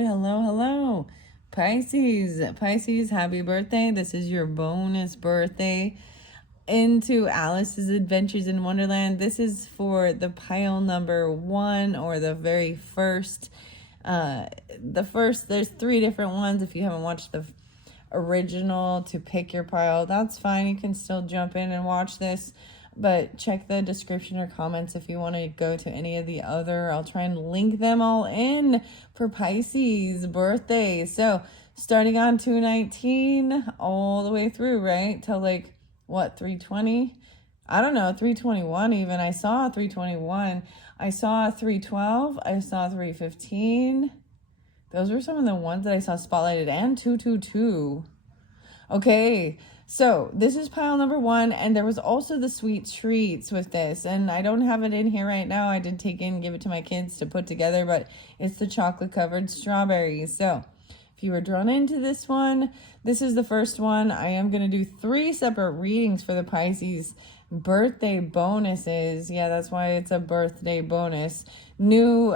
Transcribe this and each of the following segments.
right. Hello. Pisces, happy birthday. This is your bonus birthday into Alice's Adventures in Wonderland. This is for the pile number 1, or the very first. There's 3 different ones. If you haven't watched the original to pick your pile, that's fine. You can still jump in and watch this. But check the description or comments if you want to go to any of the other. I'll try and link them all in for Pisces birthday. So starting on 219 all the way through, right? Till like, what, 320? I don't know, 321 even. I saw 321. I saw 312. I saw 315. Those were some of the ones that I saw spotlighted. And 222. Okay. So this is pile number 1, and there was also the sweet treats with this, and I don't have it in here right now. I did take it and give it to my kids to put together, but it's the chocolate covered strawberries. So if you were drawn into this one, this is the first one. I am going to do 3 separate readings for the Pisces birthday bonuses. Yeah, that's why it's a birthday bonus. New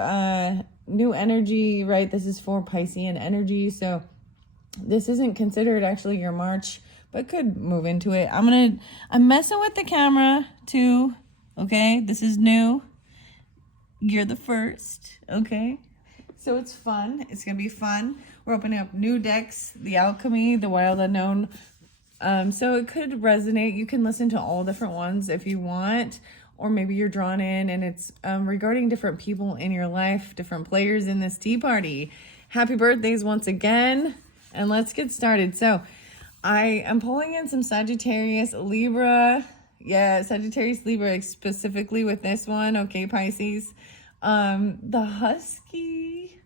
energy, right? This is for Piscean energy. So this isn't considered actually your March, but could move into it. I'm messing with the camera too. Okay, this is new. You're the first. Okay, so it's fun. It's gonna be fun. We're opening up new decks, the Alchemy, the Wild Unknown. So it could resonate. You can listen to all different ones if you want, or maybe you're drawn in and it's regarding different people in your life, different players in this tea party. Happy birthdays once again, and let's get started. So I am pulling in some Sagittarius, Libra. Yeah, Sagittarius, Libra, specifically with this one. Okay, Pisces. The husky.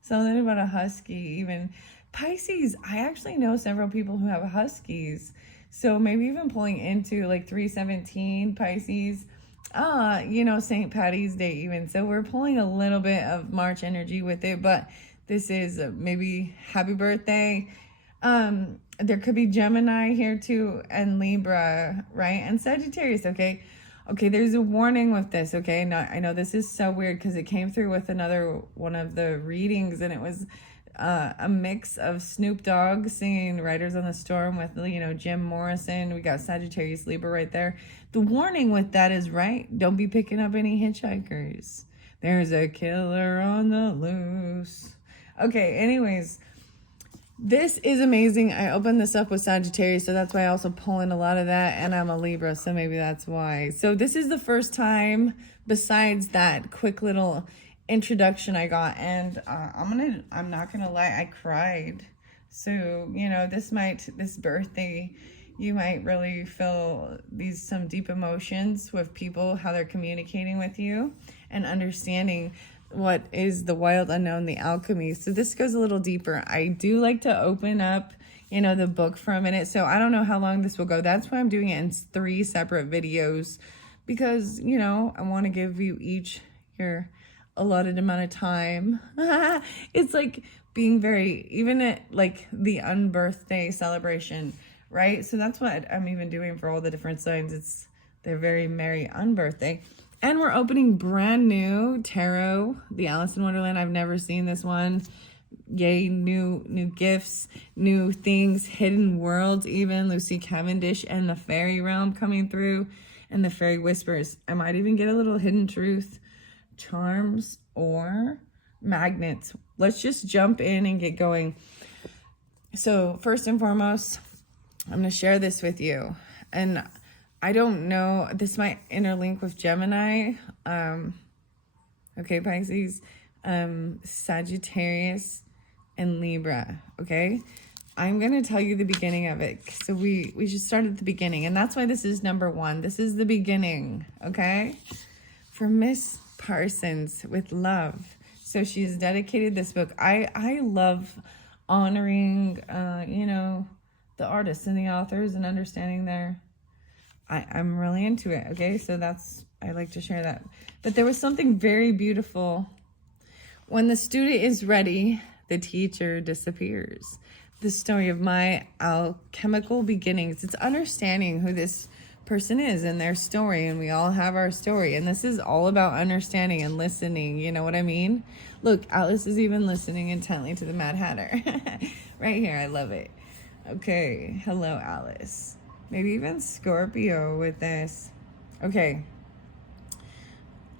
Something about a husky even. Pisces, I actually know several people who have huskies. So maybe even pulling into like 317 Pisces. St. Patty's Day even. So we're pulling a little bit of March energy with it. But this is maybe happy birthday. There could be Gemini here too, and Libra, right? And Sagittarius, okay? Okay, there's a warning with this, okay? Now, I know this is so weird because it came through with another one of the readings, and it was a mix of Snoop Dogg singing Riders on the Storm with, Jim Morrison. We got Sagittarius, Libra right there. The warning with that is, right, don't be picking up any hitchhikers. There's a killer on the loose. Okay, anyways, this is amazing. I opened this up with Sagittarius, so that's why I also pull in a lot of that, and I'm a Libra, so maybe that's why. So this is the first time, besides that quick little introduction I got, and I'm not gonna lie, I cried. So, this birthday, you might really feel some deep emotions with people, how they're communicating with you, and understanding what is the wild unknown, the alchemy. So this goes a little deeper. I do like to open up, the book for a minute. So I don't know how long this will go. That's why I'm doing it in 3 separate videos, because, I want to give you each your allotted amount of time. It's like being even at like the unbirthday celebration, right? So that's what I'm even doing for all the different signs. They're very merry unbirthday. And we're opening brand new tarot, the Alice in Wonderland. I've never seen this one. Yay, new gifts, new things, hidden worlds even. Lucy Cavendish and the fairy realm coming through, and the fairy whispers. I might even get a little hidden truth, charms, or magnets. Let's just jump in and get going. So first and foremost, I'm going to share this with you. And I don't know, this might interlink with Gemini. Okay, Pisces, Sagittarius, and Libra, okay? I'm going to tell you the beginning of it. So we should start at the beginning, and that's why this is number 1. This is the beginning, okay? For Miss Parsons, with love. So she's dedicated this book. I love honoring, the artists and the authors and understanding I'm really into it, okay? So I like to share that. But there was something very beautiful. When the student is ready, the teacher disappears. The story of my alchemical beginnings. It's understanding who this person is and their story, and we all have our story, and this is all about understanding and listening. You know what I mean? Look, Alice is even listening intently to the Mad Hatter. Right here. I love it. Okay, hello, Alice. Maybe even Scorpio with this. Okay,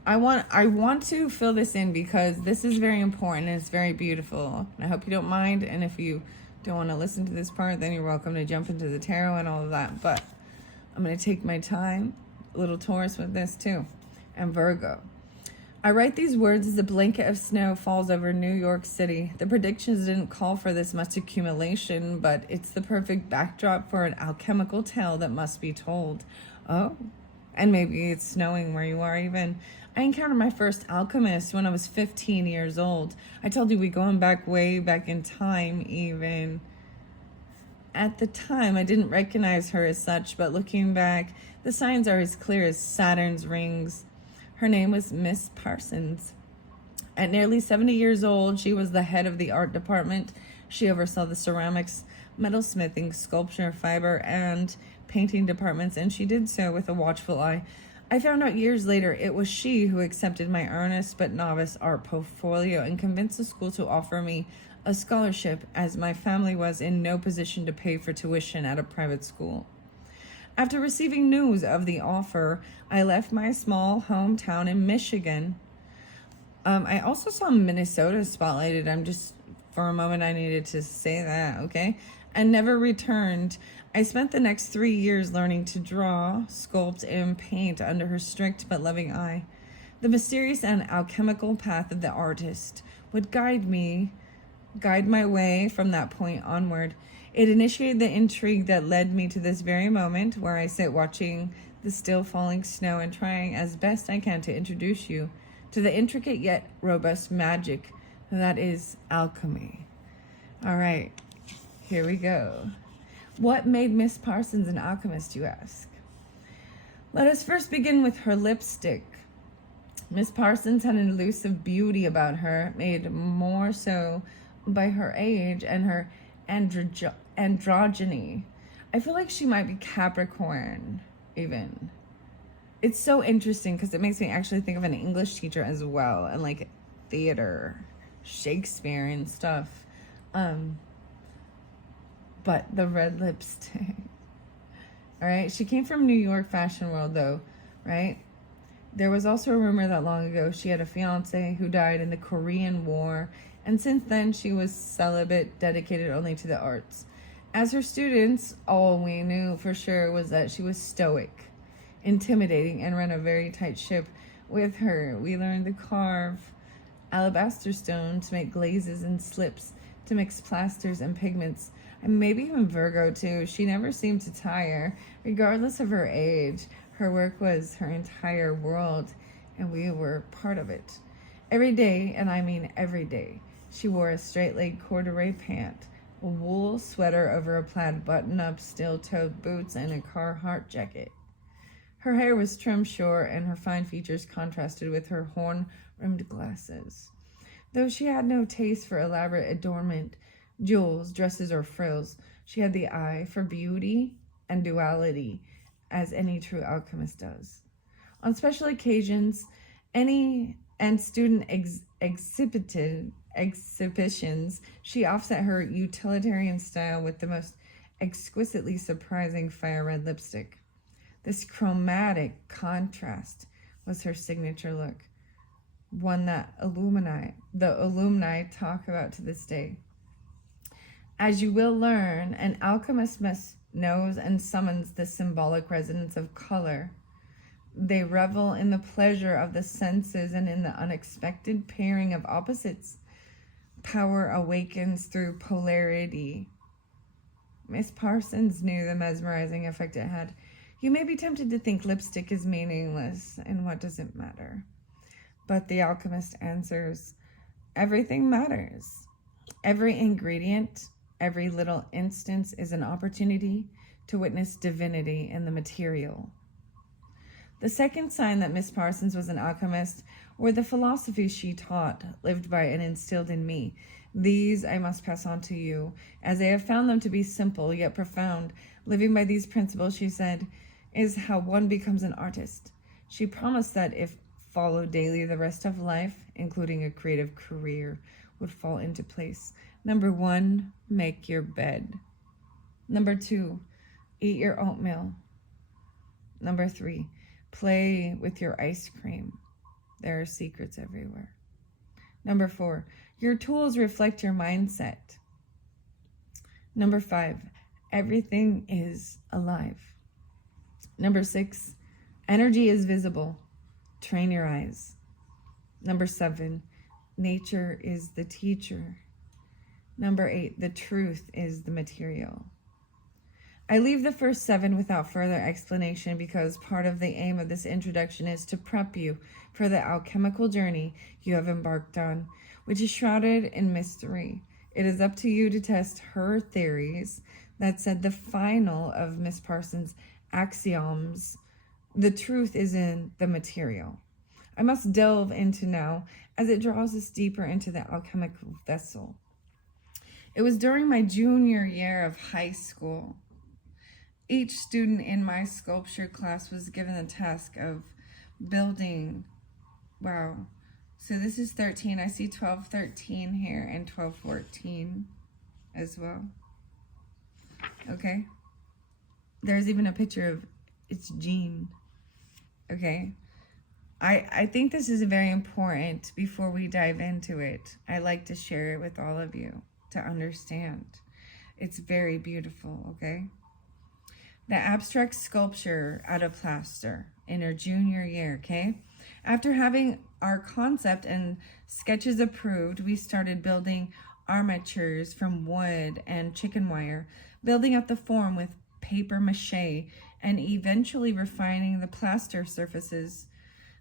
I want to fill this in because this is very important and it's very beautiful. I hope you don't mind, and if you don't want to listen to this part, then you're welcome to jump into the tarot and all of that. But I'm going to take my time, a little Taurus with this too, and Virgo. I write these words as a blanket of snow falls over New York City. The predictions didn't call for this much accumulation, but it's the perfect backdrop for an alchemical tale that must be told. Oh, and maybe it's snowing where you are even. I encountered my first alchemist when I was 15 years old. I told you we going back way back in time even. At the time, I didn't recognize her as such, but looking back, the signs are as clear as Saturn's rings. Her name was Miss Parsons. At nearly 70 years old, she was the head of the art department. She oversaw the ceramics, metalsmithing, sculpture, fiber, and painting departments, and she did so with a watchful eye. I found out years later it was she who accepted my earnest but novice art portfolio and convinced the school to offer me a scholarship, as my family was in no position to pay for tuition at a private school. After receiving news of the offer, I left my small hometown in Michigan. I also saw Minnesota spotlighted. For a moment, I needed to say that, okay? And never returned. I spent the next 3 years learning to draw, sculpt, and paint under her strict but loving eye. The mysterious and alchemical path of the artist would guide my way from that point onward. It initiated the intrigue that led me to this very moment where I sit watching the still falling snow and trying as best I can to introduce you to the intricate yet robust magic that is alchemy. All right, here we go. What made Miss Parsons an alchemist, you ask? Let us first begin with her lipstick. Miss Parsons had an elusive beauty about her, made more so by her age and her androgyny. I feel like she might be Capricorn, even. It's so interesting because it makes me actually think of an English teacher as well, and like theater, Shakespeare and stuff. But the red lipstick. All right, she came from New York fashion world though, right? There was also a rumor that long ago she had a fiance who died in the Korean War, and since then she was celibate, dedicated only to the arts. As her students, all we knew for sure was that she was stoic, intimidating, and ran a very tight ship. With her, we learned to carve alabaster stone, to make glazes and slips, to mix plasters and pigments, and maybe even Virgo too. She never seemed to tire, regardless of her age. Her work was her entire world, and we were part of it. Every day, and I mean every day, she wore a straight-leg corduroy pant, a wool sweater over a plaid button-up, steel-toed boots, and a Carhartt jacket. Her hair was trimmed short, and her fine features contrasted with her horn-rimmed glasses. Though she had no taste for elaborate adornment, jewels, dresses, or frills, she had the eye for beauty and duality, as any true alchemist does. On special occasions, student exhibitions, she offset her utilitarian style with the most exquisitely surprising fire red lipstick. This chromatic contrast was her signature look, one that the alumni talk about to this day. As you will learn, an alchemist knows and summons the symbolic resonance of color. They revel in the pleasure of the senses and in the unexpected pairing of opposites. Power awakens through polarity. Miss Parsons knew the mesmerizing effect it had. You may be tempted to think lipstick is meaningless, and what does it matter? But the alchemist answers, everything matters. Every ingredient, every little instance is an opportunity to witness divinity in the material. The second sign that Miss Parsons was an alchemist were the philosophies she taught, lived by, and instilled in me. These I must pass on to you, as I have found them to be simple yet profound. Living by these principles, she said, is how one becomes an artist. She promised that if followed daily, the rest of life, including a creative career, would fall into place. Number 1, make your bed. Number 2, eat your oatmeal. Number 3, play with your ice cream. There are secrets everywhere. Number 4, your tools reflect your mindset. Number 5, everything is alive. Number 6, energy is visible. Train your eyes. Number 7, nature is the teacher. Number 8, the truth is the material. I leave the first 7 without further explanation because part of the aim of this introduction is to prep you for the alchemical journey you have embarked on, which is shrouded in mystery. It is up to you to test her theories that said the final of Miss Parsons' axioms. The truth is in the material. I must delve into now as it draws us deeper into the alchemical vessel. It was during my junior year of high school. Each student in my sculpture class was given the task of building, wow, so this is 13. I see 1213 here and 1214 as well. Okay. There's even a picture of it's Jean. Okay. I think this is very important before we dive into it. I like to share it with all of you to understand. It's very beautiful, okay? The abstract sculpture out of plaster in her junior year, okay? After having our concept and sketches approved, we started building armatures from wood and chicken wire, building up the form with paper mache, and eventually refining the plaster surfaces.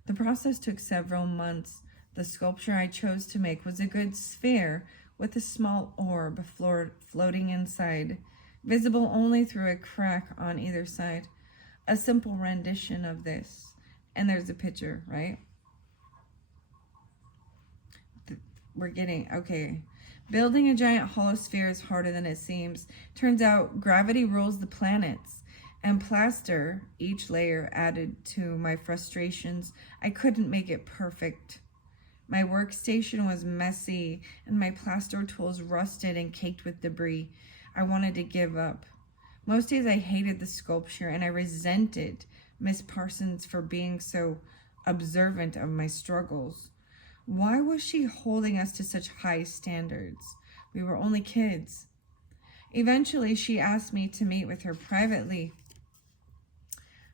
The process took several months. The sculpture I chose to make was a good sphere with a small orb floating inside, visible only through a crack on either side. A simple rendition of this. And there's a picture, right? We're getting, okay. Building a giant hollow sphere is harder than it seems. Turns out gravity rules the planets. And plaster, each layer added to my frustrations. I couldn't make it perfect. My workstation was messy and my plaster tools rusted and caked with debris. I wanted to give up. Most days I hated the sculpture and I resented Miss Parsons for being so observant of my struggles. Why was she holding us to such high standards? We were only kids. Eventually, she asked me to meet with her privately.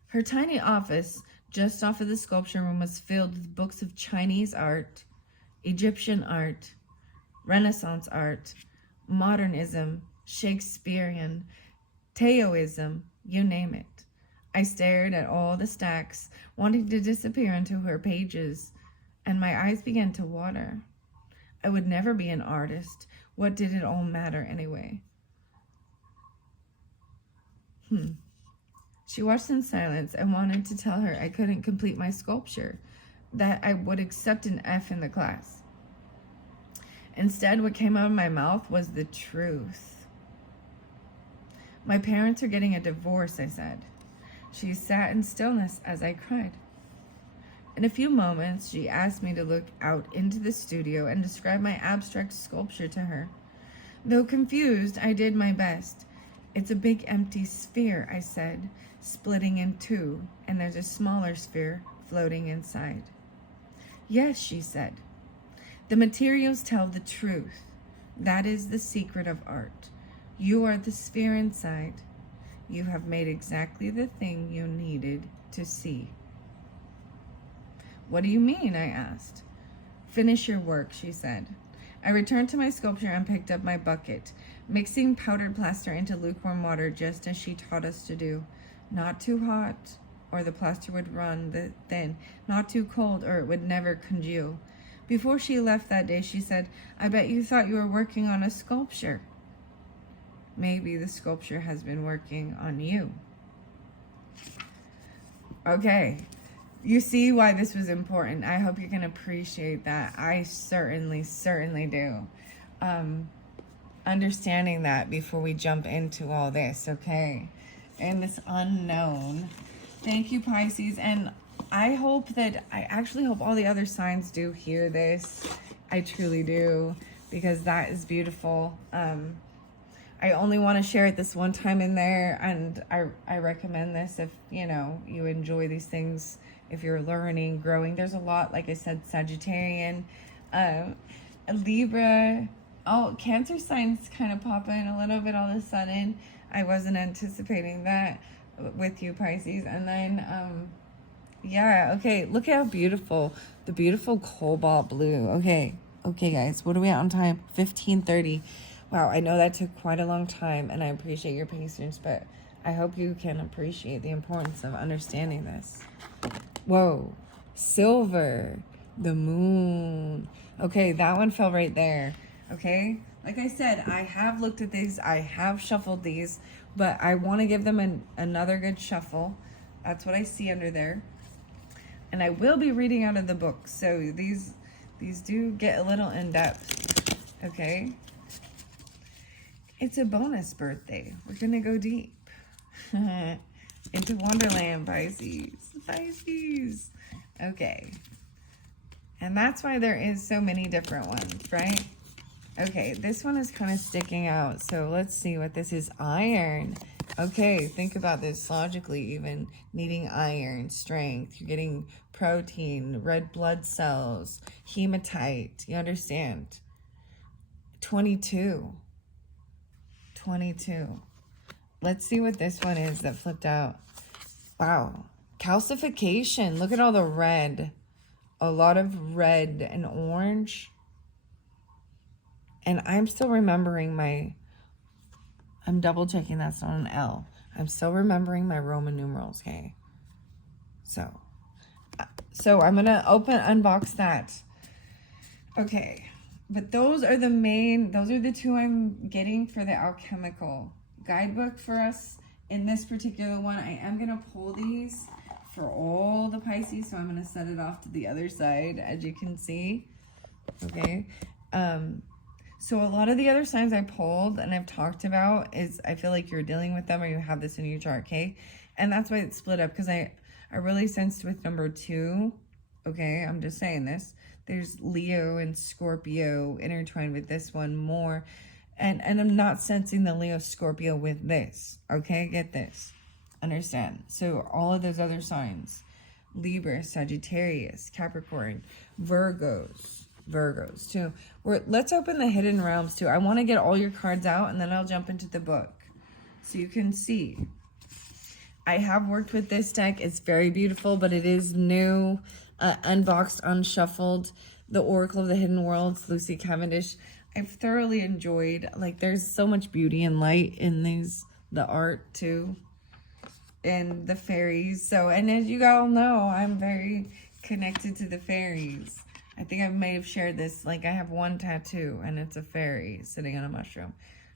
Her tiny office just off of the sculpture room was filled with books of Chinese art, Egyptian art, Renaissance art, modernism, Shakespearean, Taoism, you name it. I stared at all the stacks, wanting to disappear into her pages, and my eyes began to water. I would never be an artist. What did it all matter anyway? She watched in silence and wanted to tell her I couldn't complete my sculpture, that I would accept an F in the class. Instead, what came out of my mouth was the truth. My parents are getting a divorce, I said. She sat in stillness as I cried. In a few moments, she asked me to look out into the studio and describe my abstract sculpture to her. Though confused, I did my best. It's a big empty sphere, I said, splitting in two, and there's a smaller sphere floating inside. Yes, she said. The materials tell the truth. That is the secret of art. You are the sphere inside. You have made exactly the thing you needed to see. What do you mean? I asked. Finish your work, she said. I returned to my sculpture and picked up my bucket, mixing powdered plaster into lukewarm water just as she taught us to do. Not too hot, or the plaster would run thin. Not too cold, or it would never congeal. Before she left that day, she said, I bet you thought you were working on a sculpture. Maybe the sculpture has been working on you. Okay. You see why this was important. I hope you can appreciate that. I certainly do. Understanding that before we jump into all this, okay? And this unknown, Thank you, Pisces. And I actually hope all the other signs do hear this. I truly do, because that is beautiful. I only want to share it this one time in there, and I recommend this if, you know, you enjoy these things, if you're learning, growing. There's a lot, like I said, Sagittarian, Libra. Oh, Cancer signs kind of pop in a little bit all of a sudden. I wasn't anticipating that with you, Pisces. And then, yeah, okay, look how beautiful, the beautiful cobalt blue. Okay, guys, what are we at on time? 15:30. Wow, I know that took quite a long time, and I appreciate your patience, but I hope you can appreciate the importance of understanding this. Whoa, silver, the moon. Okay, that one fell right there. Okay, like I said, I have looked at these, I have shuffled these, but I want to give them another good shuffle. That's what I see under there. And I will be reading out of the book, so these do get a little in-depth. Okay, it's a bonus birthday. We're gonna go deep into Wonderland, Pisces. Okay, and that's why there is so many different ones, right? Okay, this one is kind of sticking out, so let's see what this is. Iron. Okay, think about this logically, even needing iron, strength. You're getting protein, red blood cells, hematite. You understand? 22. Let's see what this one is that flipped out. Wow. Calcification. Look at all the red. A lot of red and orange. And I'm still remembering I'm double checking that's not an L. I'm still remembering my Roman numerals, okay? So I'm gonna unbox that. Okay, but those are the two I'm getting for the alchemical guidebook for us. In this particular one, I am gonna pull these for all the Pisces, so I'm gonna set it off to the other side, as you can see, okay? So a lot of the other signs I pulled and I've talked about is I feel like you're dealing with them or you have this in your chart, okay? And that's why it's split up, because I really sensed with number 2, okay? I'm just saying this. There's Leo and Scorpio intertwined with this one more. And I'm not sensing the Leo Scorpio with this, okay? Get this. Understand. So all of those other signs, Libra, Sagittarius, Capricorn, Virgos too. Let's open the hidden realms too. I want to get all your cards out and then I'll jump into the book so you can see. I have worked with this deck. It's very beautiful, but it is new, unboxed, unshuffled. The Oracle of the Hidden Worlds, Lucy Cavendish. I've thoroughly enjoyed, like, there's so much beauty and light in the art too, and the fairies. So, and as you all know, I'm very connected to the fairies. I think I may have shared this, like I have one tattoo and it's a fairy sitting on a mushroom,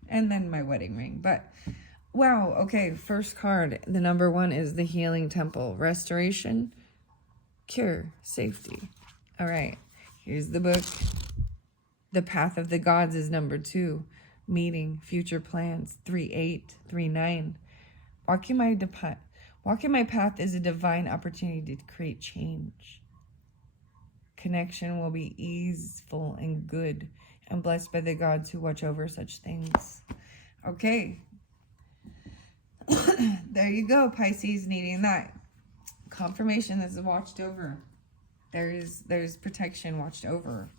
and then my wedding ring. But wow, okay, first card, the number 1 is the Healing Temple. Restoration, cure, safety. All right, here's the book. The Path of the Gods is number 2. Meeting, future plans, 3-8, 3-9. Walking my path is a divine opportunity to create change. Connection will be easeful and good and blessed by the gods who watch over such things. Okay. There you go, Pisces, needing that confirmation. This is watched over. There's protection watched over.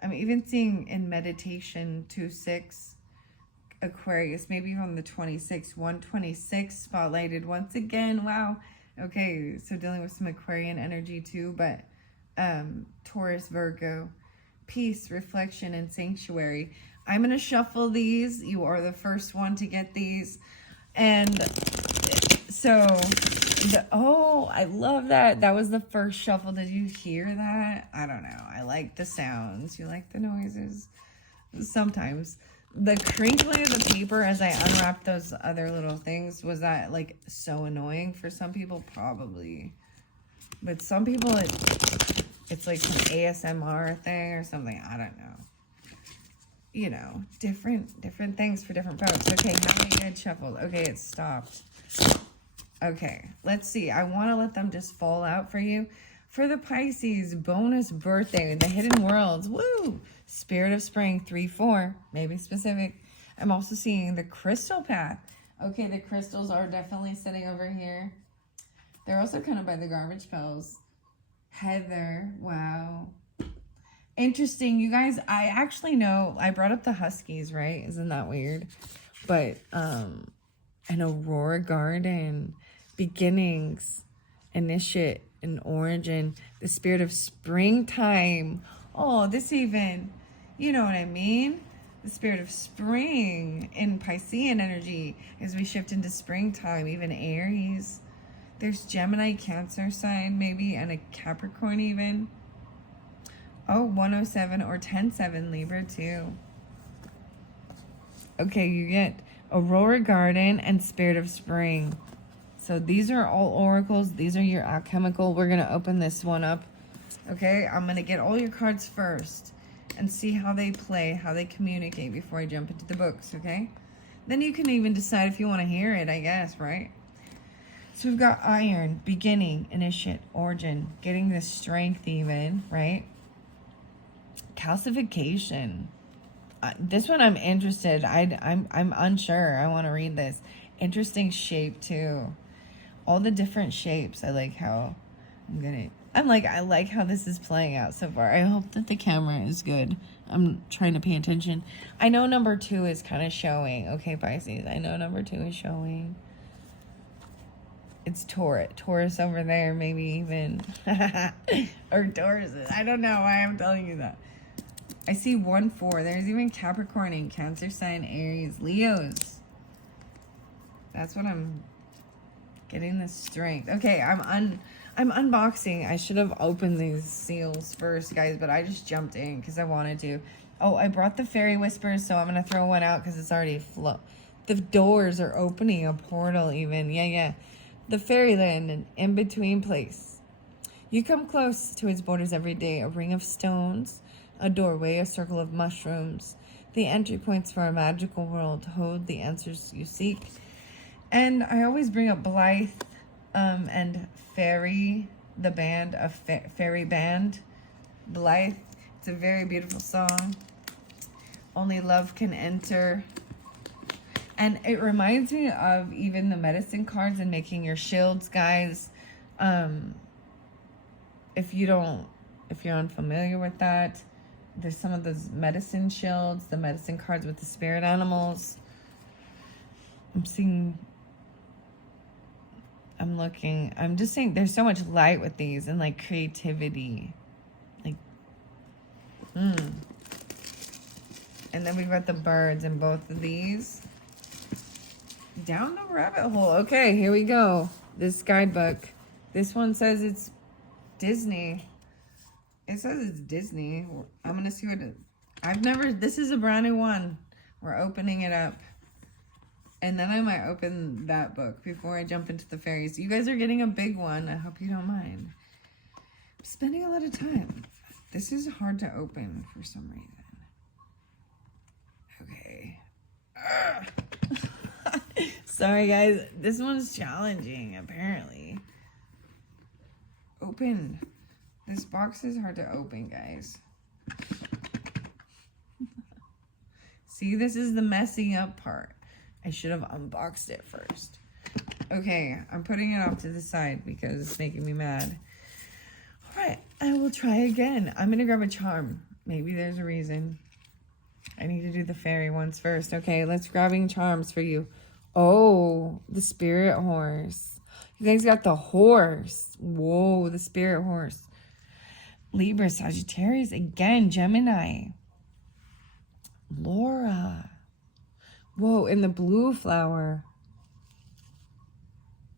I'm even seeing in meditation 2-6 Aquarius, maybe on the 26th, 126 spotlighted once again. Wow. Okay, so dealing with some Aquarian energy too, but Taurus, Virgo, peace, reflection, and sanctuary. I'm going to shuffle these. You are the first one to get these. And so, I love that. That was the first shuffle. Did you hear that? I don't know. I like the sounds. You like the noises? Sometimes. The crinkling of the paper as I unwrapped those other little things, was that like so annoying for some people? Probably. But some people, it's like some ASMR thing or something. I don't know. You know, different things for different folks. Okay, how many good shuffled? Okay, it stopped. Okay, let's see. I want to let them just fall out for you. For the Pisces, bonus birthday, the hidden worlds. Woo! Spirit of spring, 3-4, maybe specific. I'm also seeing the crystal path. Okay, the crystals are definitely sitting over here. They're also kind of by the garbage pails. Heather, wow. Interesting, you guys. I actually know, I brought up the Huskies, right? Isn't that weird? But, an Aurora Garden, beginnings, initiate, an origin, the spirit of springtime. Oh, this even, you know what I mean? The spirit of spring in Piscean energy as we shift into springtime, even Aries. There's Gemini, Cancer sign, maybe, and a Capricorn even. Oh, 107 or 107 Libra too. Okay, you get Aurora Garden and Spirit of Spring. So these are all oracles. These are your alchemical. We're going to open this one up. Okay, I'm going to get all your cards first and see how they play, how they communicate before I jump into the books, okay? Then you can even decide if you want to hear it, I guess, right? So we've got iron, beginning, initiate, origin, getting the strength even, right? Calcification. This one I'm interested. I'm unsure. I want to read this. Interesting shape too. All the different shapes. I like how I like how this is playing out so far. I hope that the camera is good. I'm trying to pay attention. I know number 2 is kind of showing. Okay, Pisces. I know number 2 is showing. It's Taurus over there, maybe even. Or Tauruses. I don't know why I'm telling you that. I see 1-4. There's even Capricorn and Cancer sign, Aries, Leos. That's what I'm getting, the strength. Okay, I'm unboxing. I should have opened these seals first, guys, but I just jumped in because I wanted to. Oh, I brought the Fairy Whispers, so I'm going to throw one out because it's already the doors are opening, a portal even. Yeah. The Fairyland, an in-between place. You come close to its borders every day, a ring of stones, a doorway, a circle of mushrooms. The entry points for a magical world hold the answers you seek. And I always bring up Blythe and Fairy, the band, a fairy band. Blythe. It's a very beautiful song. Only love can enter. And it reminds me of even the medicine cards and making your shields, guys. If you're unfamiliar with that, there's some of those medicine shields, the medicine cards with the spirit animals. I'm just saying there's so much light with these and like creativity. And then we've got the birds in both of these. Down the rabbit hole. Okay, here we go. This guidebook. This one says it's Disney. It says it's Disney. I'm going to see what this is a brand new one. We're opening it up. And then I might open that book before I jump into the fairies. You guys are getting a big one. I hope you don't mind. I'm spending a lot of time. This is hard to open for some reason. Okay. Sorry, guys. This one's challenging, apparently. Open. This box is hard to open, guys. See, this is the messing up part. I should have unboxed it first. Okay, I'm putting it off to the side because it's making me mad. All right, I will try again. I'm going to grab a charm. Maybe there's a reason. I need to do the fairy ones first. Okay, let's grabbing charms for you. Oh, the spirit horse. You guys got the horse. Whoa, the spirit horse. Libra, Sagittarius, again, Gemini. Laura. Whoa, and the blue flower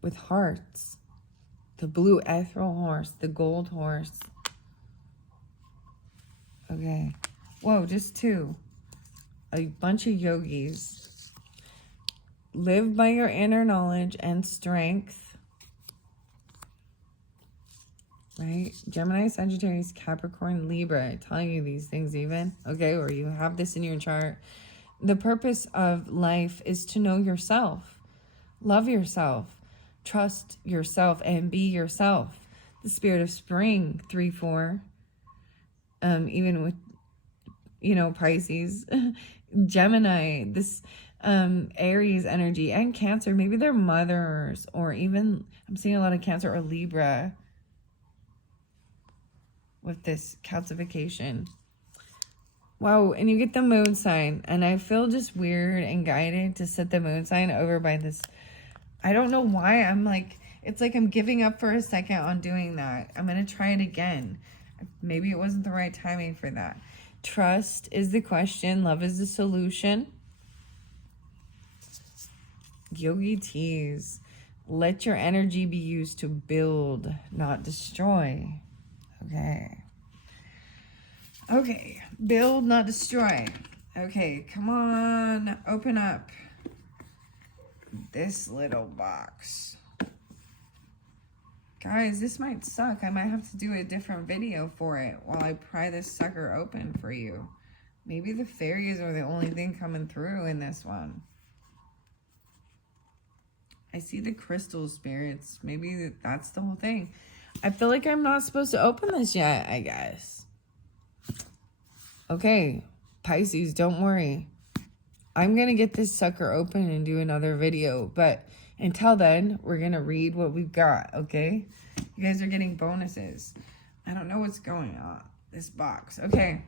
with hearts. The blue ethereal horse, the gold horse. Okay. Whoa, just 2. A bunch of yogis. Live by your inner knowledge and strength. Right? Gemini, Sagittarius, Capricorn, Libra. Telling you these things even. Okay, or you have this in your chart. The purpose of life is to know yourself. Love yourself. Trust yourself and be yourself. The spirit of spring, 3-4. Even with, Pisces, Gemini, this Aries energy, and Cancer. Maybe they're mothers, or even I'm seeing a lot of Cancer or Libra with this calcification. Wow, and you get the moon sign, and I feel just weird and guided to set the moon sign over by this. I don't know why. It's like I'm giving up for a second on doing that. I'm going to try it again. Maybe it wasn't the right timing for that. Trust is the question. Love is the solution. Yogi teas. Let your energy be used to build, not destroy. Okay. Okay. Build, not destroy. Okay. Come on. Open up this little box. Guys, this might suck. I might have to do a different video for it while I pry this sucker open for you. Maybe the fairies are the only thing coming through in this one. I see the crystal spirits. Maybe that's the whole thing. I feel like I'm not supposed to open this yet, I guess. Okay, Pisces, don't worry. I'm going to get this sucker open and do another video. But until then, we're going to read what we've got, okay? You guys are getting bonuses. I don't know what's going on. This box. Okay.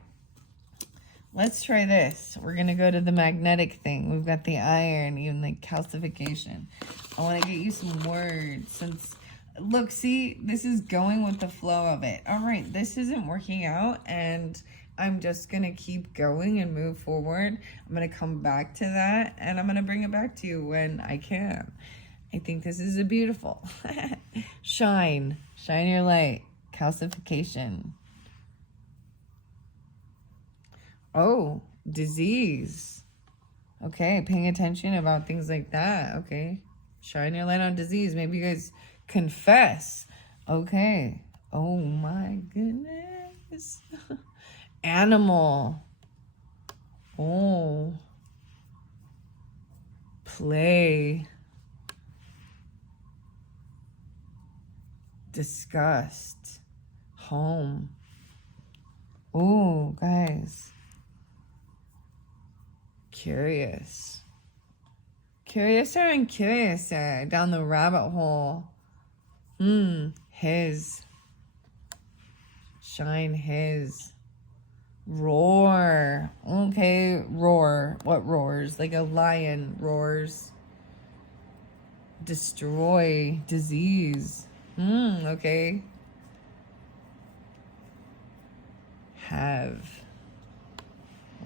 Let's try this. We're going to go to the magnetic thing. We've got the iron, even the calcification. I want to get you some words since... Look, see, this is going with the flow of it. All right, this isn't working out, and I'm just going to keep going and move forward. I'm going to come back to that, and I'm going to bring it back to you when I can. I think this is a beautiful. Shine. Shine your light. Calcification. Oh, disease. Okay, paying attention about things like that. Okay. Shine your light on disease. Maybe you guys confess. Okay. Oh my goodness. Animal. Oh. Play. Disgust. Home. Oh, guys. Curious. Curiouser and curiouser down the rabbit hole. His. Shine his. Roar. Okay, roar. What roars? Like a lion roars. Destroy. Disease. Okay. Have.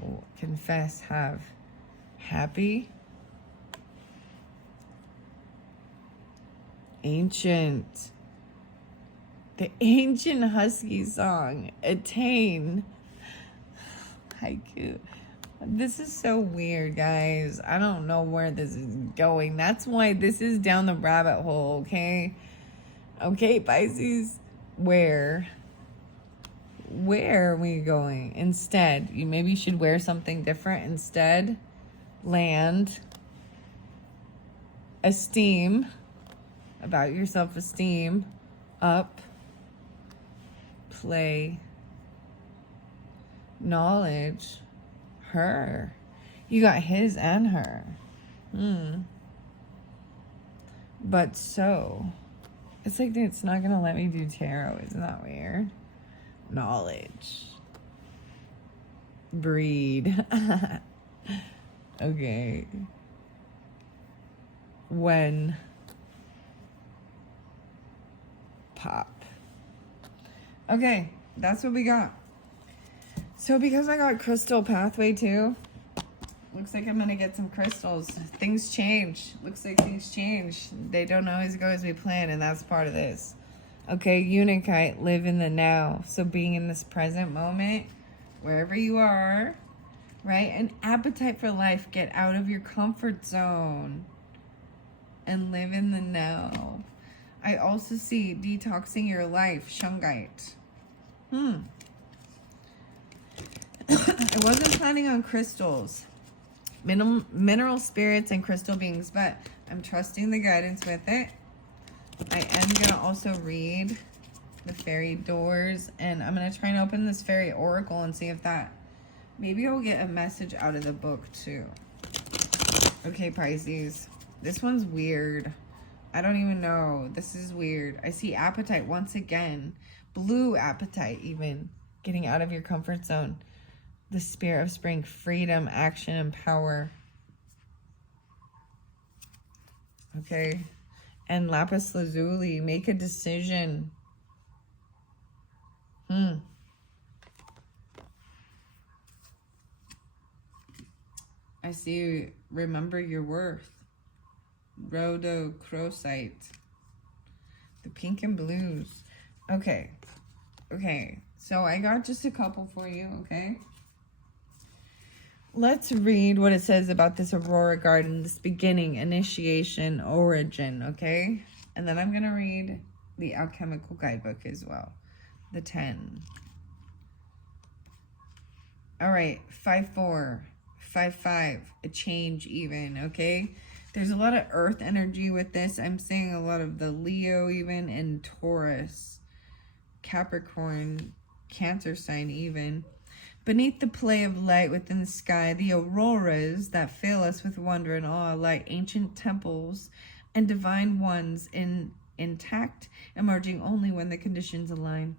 Oh, confess, have. Happy. Ancient. The ancient husky song. Attain. Haiku. This is so weird, guys. I don't know where this is going. That's why this is down the rabbit hole, okay? Okay, Pisces. Where are we going? Instead, you maybe should wear something different instead. Land. Esteem. About your self-esteem. Up. Play. Knowledge. Her. You got his and her. But so. It's like it's not going to let me do tarot. Isn't that weird? Knowledge. Breed. Okay. When. Pop. Okay, that's what we got. So because I got crystal pathway too, looks like I'm gonna get some crystals. Things change. Looks like things change. They don't always go as we plan, and that's part of this. Okay, Unikite, live in the now. So being in this present moment, wherever you are, right? An appetite for life. Get out of your comfort zone and live in the now. I also see detoxing your life, Shungite. I wasn't planning on crystals, mineral spirits, and crystal beings, but I'm trusting the guidance with it. I am going to also read the fairy doors, and I'm going to try and open this fairy oracle and see if that, maybe I'll get a message out of the book too. Okay, Pisces, this one's weird. I don't even know. This is weird. I see appetite once again. Blue appetite even. Getting out of your comfort zone. The spirit of spring. Freedom, action, and power. Okay. And lapis lazuli. Make a decision. I see remember your worth. Rhodochrosite. The pink and blues. Okay. Okay. So I got just a couple for you, okay? Let's read what it says about this Aurora Garden, this beginning, initiation, origin, okay? And then I'm going to read the alchemical guidebook as well. The 10. All right. 5-4. 5-5. A change even, okay? There's a lot of earth energy with this. I'm seeing a lot of the Leo even and Taurus, Capricorn, Cancer sign even. Beneath the play of light within the sky, the auroras that fill us with wonder and awe, like ancient temples and divine ones intact, emerging only when the conditions align.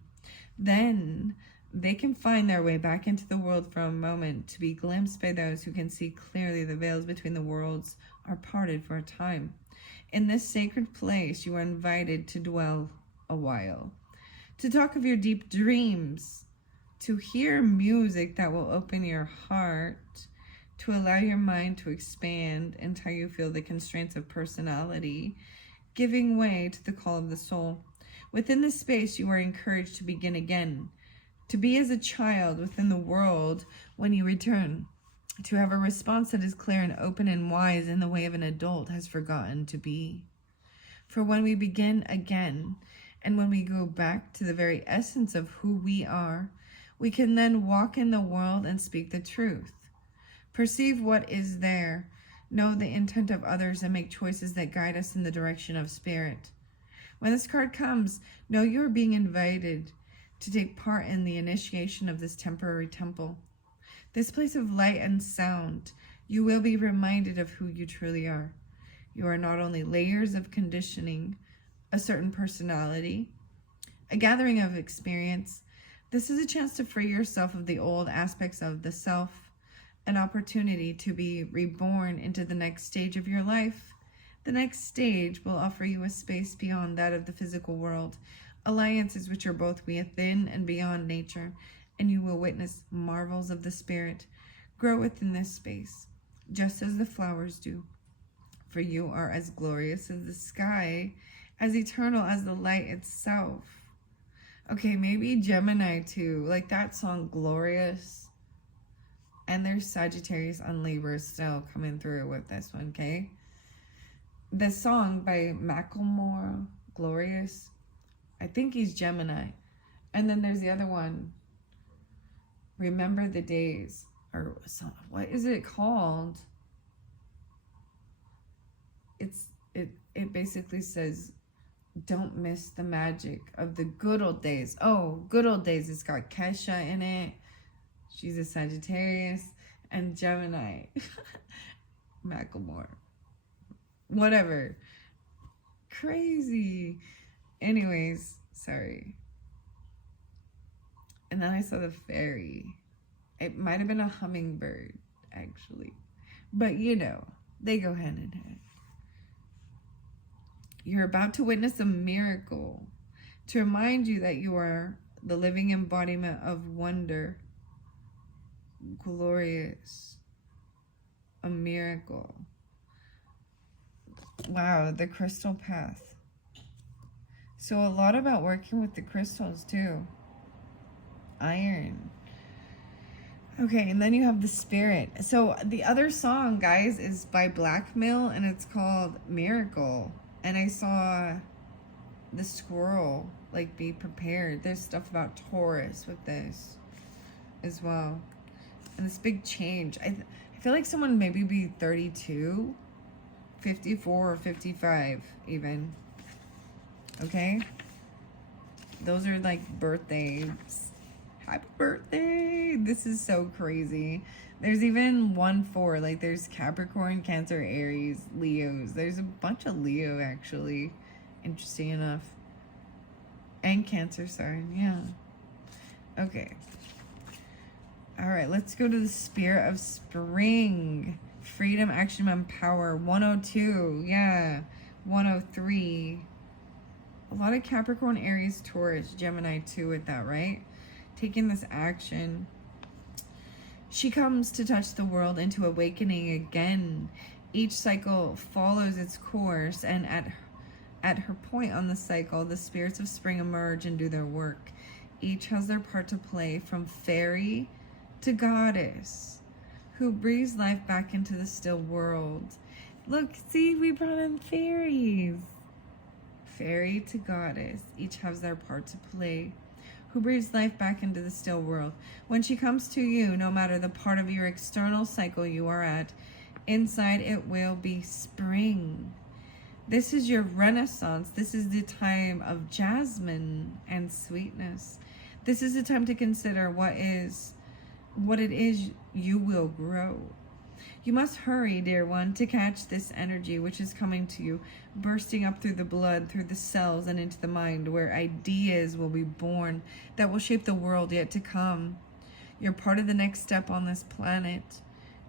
Then they can find their way back into the world for a moment, to be glimpsed by those who can see clearly the veils between the worlds are parted for a time. In this sacred place, you are invited to dwell a while, to talk of your deep dreams, to hear music that will open your heart, to allow your mind to expand until you feel the constraints of personality giving way to the call of the soul. Within this space, you are encouraged to begin again, to be as a child within the world when you return, to have a response that is clear and open and wise in the way of an adult has forgotten to be. For when we begin again, and when we go back to the very essence of who we are, we can then walk in the world and speak the truth. Perceive what is there, know the intent of others, and make choices that guide us in the direction of spirit. When this card comes, know you are being invited to take part in the initiation of this temporary temple. This place of light and sound, you will be reminded of who you truly are. You are not only layers of conditioning, a certain personality, a gathering of experience. This is a chance to free yourself of the old aspects of the self, an opportunity to be reborn into the next stage of your life. The next stage will offer you a space beyond that of the physical world, alliances which are both within and beyond nature, and you will witness marvels of the spirit grow within this space, just as the flowers do. For you are as glorious as the sky, as eternal as the light itself. Okay, maybe Gemini too, like that song Glorious. And there's Sagittarius on Libra still coming through with this one, okay? The song by Macklemore, Glorious, I think he's Gemini. And then there's the other one, Remember the Days, or what is it called? It basically says, don't miss the magic of the good old days. Oh, good old days. It's got Kesha in it. She's a Sagittarius. And Gemini. Macklemore. Whatever. Crazy. Anyways, sorry. And then I saw the fairy. It might have been a hummingbird, actually. But you know, they go hand in hand. You're about to witness a miracle to remind you that you are the living embodiment of wonder. Glorious. A miracle. Wow, the crystal path. So a lot about working with the crystals too. Iron. Okay, and then you have the spirit. So the other song, guys, is by Blackmail, and it's called Miracle. And I saw the squirrel, like, be prepared. There's stuff about Taurus with this as well. And this big change. I feel like someone maybe be 32, 54, or 55 even. okay? Those are like birthdays. Happy birthday. This is so crazy. There's even 1-4. Like there's Capricorn, Cancer, Aries, Leos. There's a bunch of Leo actually. Interesting enough. And Cancer sign. Yeah. Okay. All right. Let's go to the spirit of spring. Freedom, action, and power. 102. Yeah. 103. A lot of Capricorn, Aries, Taurus, Gemini too with that, right? Taking this action. She comes to touch the world into awakening again. Each cycle follows its course, and at her point on the cycle, the spirits of spring emerge and do their work. Each has their part to play, from fairy to goddess, who breathes life back into the still world. Look, see, we brought in fairies. Fairy to goddess, each has their part to play, who breathes life back into the still world. When she comes to you, no matter the part of your external cycle you are at, inside it will be spring. This is your renaissance. This is the time of jasmine and sweetness. This is the time to consider what it is you will grow. You must hurry, dear one, to catch this energy which is coming to you, bursting up through the blood, through the cells, and into the mind, where ideas will be born that will shape the world yet to come. You're part of the next step on this planet,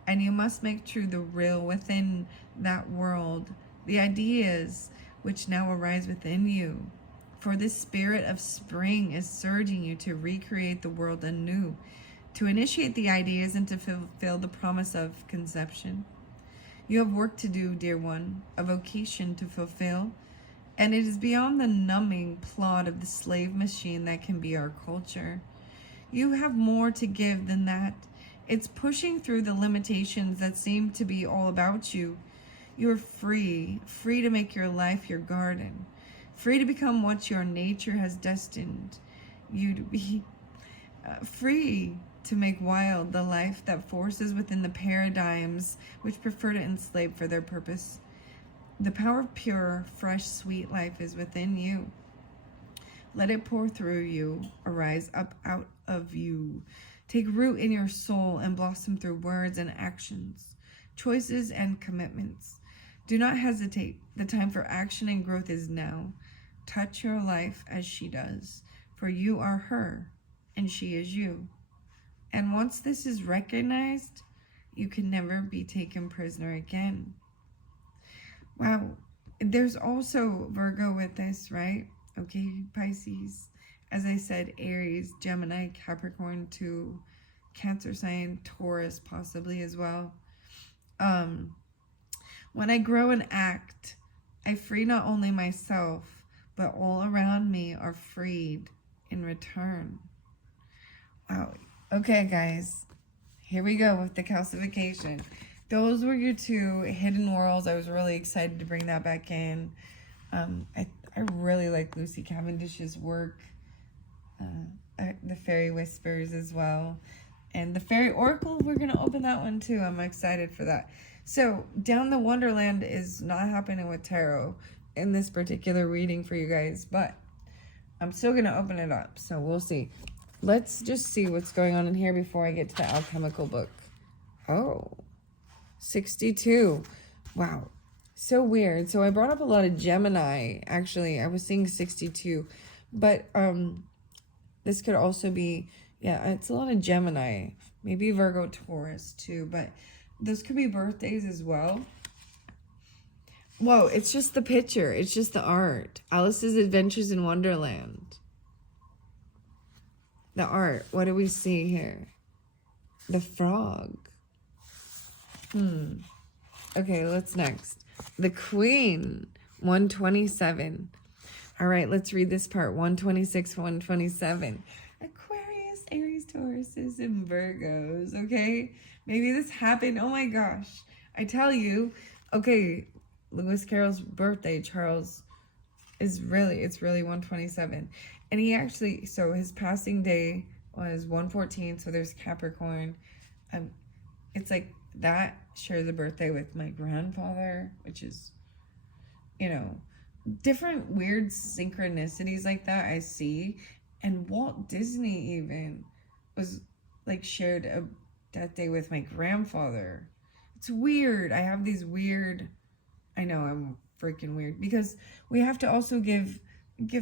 and you must make true the real within that world, the ideas which now arise within you. For this spirit of spring is surging you to recreate the world anew, to initiate the ideas and to fulfill the promise of conception. You have work to do, dear one, a vocation to fulfill, and it is beyond the numbing plod of the slave machine that can be our culture. You have more to give than that. It's pushing through the limitations that seem to be all about you. You are free to make your life your garden, free to become what your nature has destined you to be, free to make wild the life that forces within the paradigms which prefer to enslave for their purpose. The power of pure, fresh, sweet life is within you. Let it pour through you, arise up out of you, take root in your soul, and blossom through words and actions, choices and commitments. Do not hesitate. The time for action and growth is now. Touch your life as she does, for you are her, and she is you. And once this is recognized, you can never be taken prisoner again. Wow. There's also Virgo with this, right? Okay, Pisces. As I said, Aries, Gemini, Capricorn too, Cancer sign, Taurus possibly as well. When I grow and act, I free not only myself, but all around me are freed in return. Wow. Okay, guys, here we go with the calcification. Those were your two hidden worlds. I was really excited to bring that back in. I really like Lucy Cavendish's work. The Fairy Whispers as well. And the Fairy Oracle, we're going to open that one too. I'm excited for that. So, Down the Wonderland is not happening with tarot in this particular reading for you guys, but I'm still going to open it up, so we'll see. Let's just see what's going on in here before I get to the alchemical book. Oh, 62. Wow. So weird. So I brought up a lot of Gemini. Actually, I was seeing 62. But this could also be, yeah, it's a lot of Gemini. Maybe Virgo, Taurus too. But those could be birthdays as well. Whoa, it's just the picture. It's just the art. Alice's Adventures in Wonderland. The art. What do we see here? The frog. Okay, what's next? The Queen. 127. All right, let's read this part. 126, 127. Aquarius, Aries, Tauruses, and Virgos. Okay? Maybe this happened. Oh my gosh. I tell you. Okay, Lewis Carroll's birthday, Charles, it's really 127. And he actually, so his passing day was 114, so there's Capricorn. It's like that shares a birthday with my grandfather, which is, you know, different weird synchronicities like that I see. And Walt Disney even was like shared a death day with my grandfather. It's weird. I have these weird, I know I'm freaking weird, because we have to also give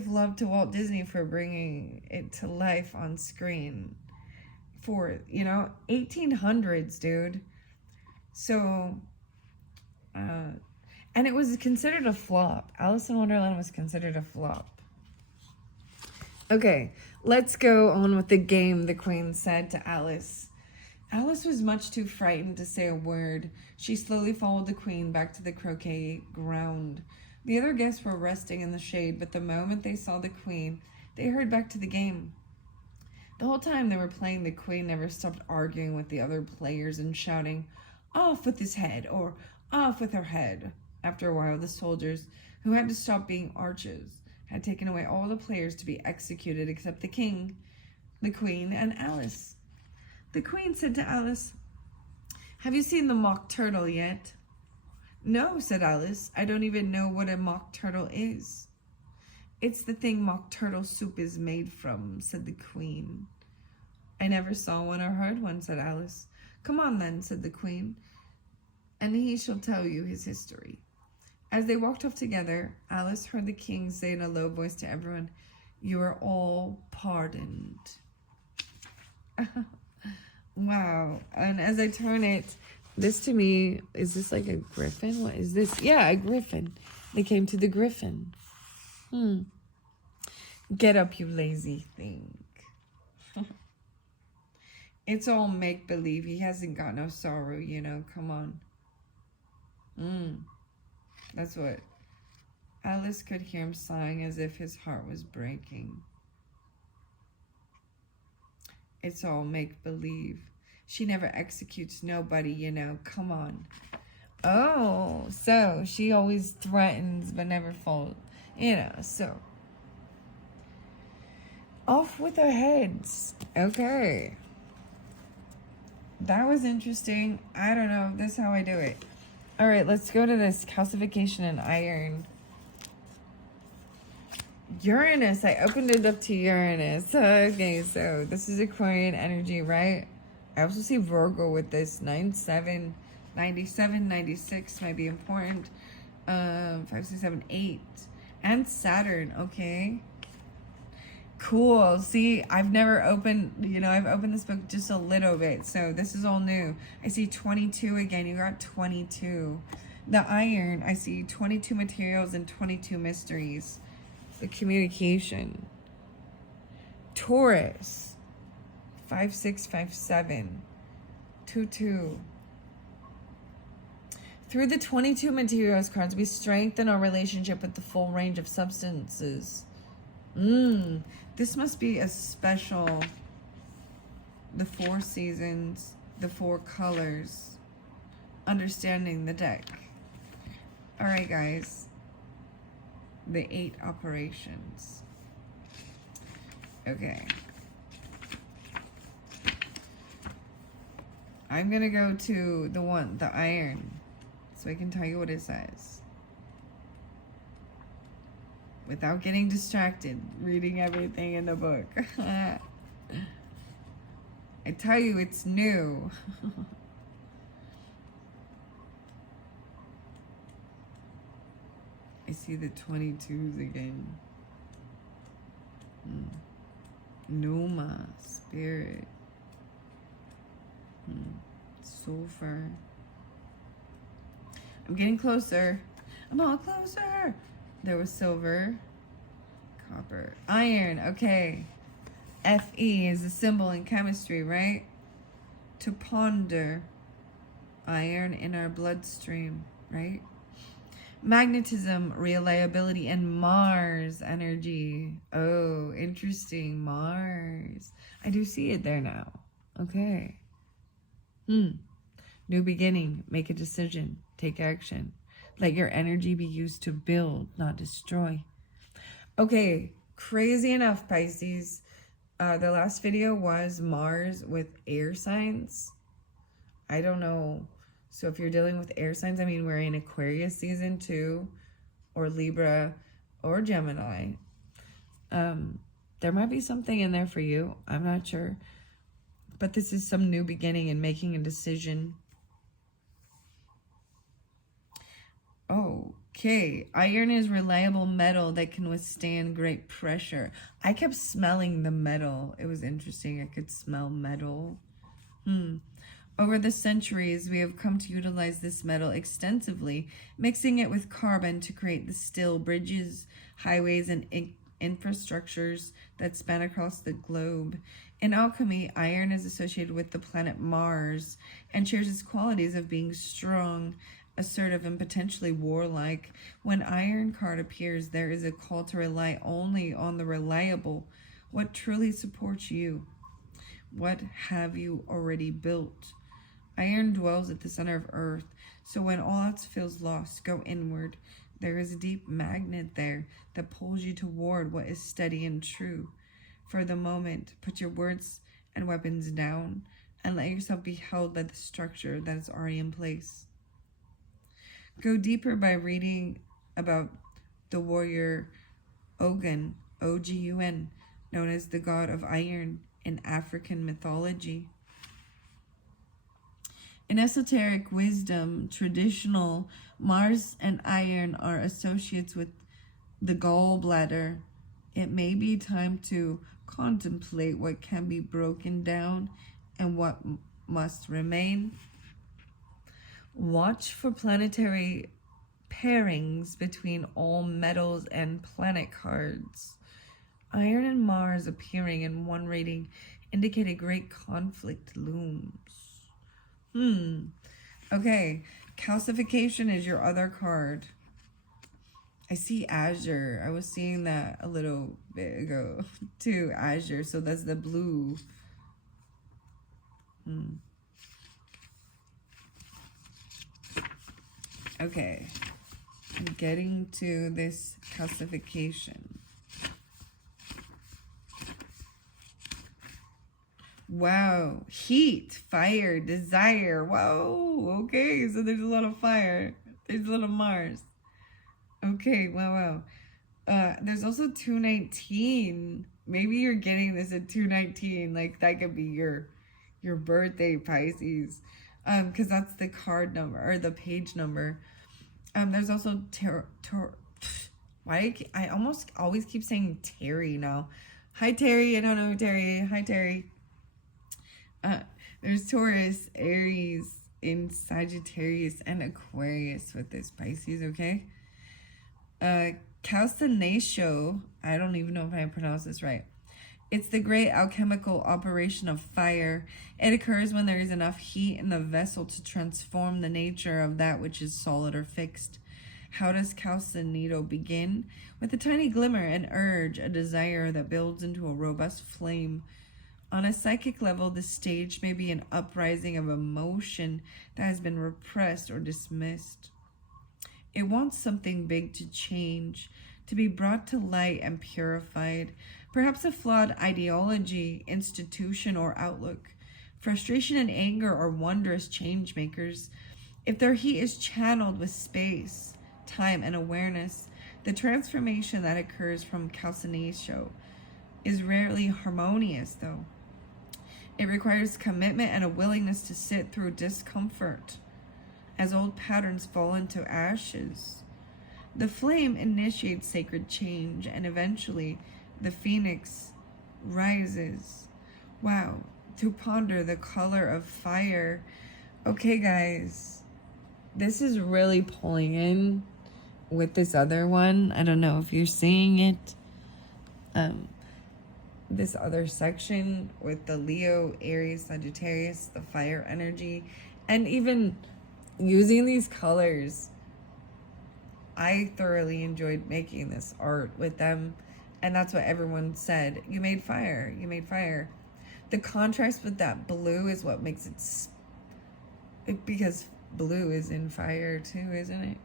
love to Walt Disney for bringing it to life on screen for, 1800s, dude. So, and it was considered a flop. Alice in Wonderland was considered a flop. Okay, let's go on with the game, the queen said to Alice. Alice was much too frightened to say a word. She slowly followed the queen back to the croquet ground. The other guests were resting in the shade, but the moment they saw the queen, they hurried back to the game. The whole time they were playing, the queen never stopped arguing with the other players and shouting, "Off with his head," or "Off with her head." After a while, the soldiers, who had to stop being archers, had taken away all the players to be executed except the king, the queen, and Alice. The queen said to Alice, "Have you seen the mock turtle yet?" "No," said Alice. "I don't even know what a mock turtle is." "It's the thing mock turtle soup is made from," said the queen. "I never saw one or heard one," said Alice. "Come on then," said the queen, "and he shall tell you his history." As they walked off together, Alice heard the king say in a low voice to everyone, "You are all pardoned." Wow. And as I turn it, this to me, is this like a griffin? What is this? Yeah, a griffin. They came to the griffin. Get up, you lazy thing. It's all make-believe. He hasn't got no sorrow, come on. That's what. Alice could hear him sighing as if his heart was breaking. It's all make-believe. She never executes nobody, come on. Oh, so she always threatens but never falls, so. Off with our heads. Okay. That was interesting. I don't know. This is how I do it. All right, let's go to this calcification and iron. Uranus. I opened it up to Uranus. Okay, so this is Aquarian energy, right? I also see Virgo with this 97, 96 might be important. 5, 6, 7, 8. And Saturn, okay. Cool. See, I've never opened, I've opened this book just a little bit, so this is all new. I see 22 again. You got 22. The iron, I see 22 materials and 22 mysteries. The communication. Taurus, 5, 6, 5, 7. 2, 2. Through the 22 materials cards, we strengthen our relationship with the full range of substances. This must be a special, the 4 seasons, the 4 colors, understanding the deck. All right, guys, the 8 operations. Okay. I'm going to go to the iron, so I can tell you what it says. Without getting distracted, reading everything in the book. I tell you, it's new. I see the 22s again. Numa, spirit. Sulfur. I'm getting closer. I'm all closer. There was silver, copper, iron. Okay. Fe is a symbol in chemistry, right? To ponder. Iron in our bloodstream, right? Magnetism, reliability, and Mars energy. Oh, interesting. Mars. I do see it there now. Okay. New beginning. Make a decision. Take action. Let your energy be used to build, not destroy. Okay, crazy enough, Pisces. The last video was Mars with air signs. I don't know. So if you're dealing with air signs, I mean, we're in Aquarius season 2 or Libra. or Gemini. There might be something in there for you. I'm not sure. But this is some new beginning and making a decision. Okay. Iron is reliable metal that can withstand great pressure. I kept smelling the metal. It was interesting. I could smell metal. Over the centuries, we have come to utilize this metal extensively, mixing it with carbon to create the steel bridges, highways, and infrastructures that span across the globe. In alchemy, iron is associated with the planet Mars and shares its qualities of being strong, assertive, and potentially warlike. When iron card appears, there is a call to rely only on the reliable. What truly supports you? What have you already built? Iron dwells at the center of Earth, so when all else feels lost, go inward. There is a deep magnet there that pulls you toward what is steady and true. For the moment, put your words and weapons down and let yourself be held by the structure that is already in place. Go deeper by reading about the warrior Ogun, Ogun, known as the god of iron in African mythology. In esoteric wisdom, traditional Mars and iron are associates with the gallbladder. It may be time to contemplate what can be broken down and what must remain. Watch for planetary pairings between all metals and planet cards. Iron and Mars appearing in one reading indicate a great conflict looms. Okay, calcification is your other card. I see azure. I was seeing that a little bit ago too, azure. So that's the blue. Okay, I'm getting to this calcification. Wow, heat, fire, desire. Whoa, okay, so there's a lot of fire. There's a lot of Mars. Okay, wow. There's also 219. Maybe you're getting this at 219. Like, that could be your birthday, Pisces. Because that's the card number, or the page number. There's also I almost always keep saying Terry now. Hi, Terry. I don't know Terry. Hi, Terry. There's Taurus, Aries, in Sagittarius, and Aquarius with this Pisces, okay? Calcinatio, I don't even know if I pronounced this right. It's the great alchemical operation of fire. It occurs when there is enough heat in the vessel to transform the nature of that which is solid or fixed. How does calcinito begin? With a tiny glimmer, an urge, a desire that builds into a robust flame. On a psychic level, the stage may be an uprising of emotion that has been repressed or dismissed. It wants something big to change, to be brought to light and purified. Perhaps a flawed ideology, institution, or outlook. Frustration and anger are wondrous change makers. If their heat is channeled with space, time, and awareness, the transformation that occurs from calcinatio is rarely harmonious, though. It requires commitment and a willingness to sit through discomfort as old patterns fall into ashes. The flame initiates sacred change, and eventually the phoenix rises. Wow, to ponder the color of fire. Okay, guys, this is really pulling in with this other one. I don't know if you're seeing it. This other section with the Leo, Aries, Sagittarius, the fire energy, and even using these colors. I thoroughly enjoyed making this art with them, and that's what everyone said. You made fire. You made fire. The contrast with that blue is what makes it because blue is in fire too, isn't it?